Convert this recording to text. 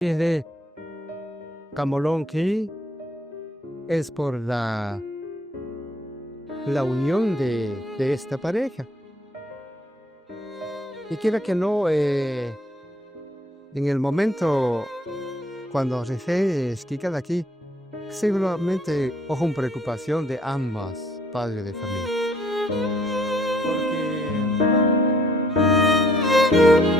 de Camolonqui es por la unión de esta pareja. Y quiera que no, en el momento cuando recé esquica de aquí, seguramente ojo con preocupación de ambos padres de familia. Porque